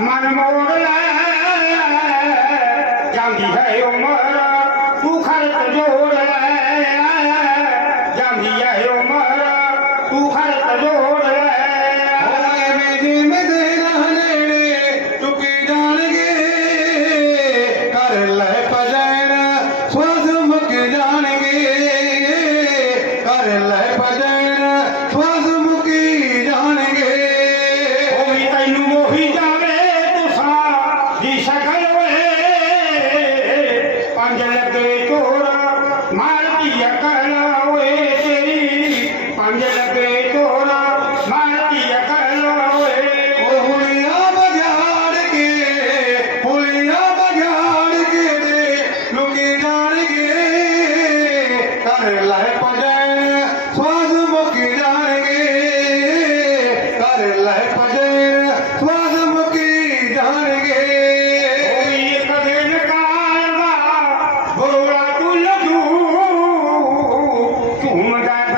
मन मोड़ है उमर तू खर्च जोड़ जांदी है उमर तू खर्च Aman gelebilir.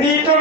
ni tu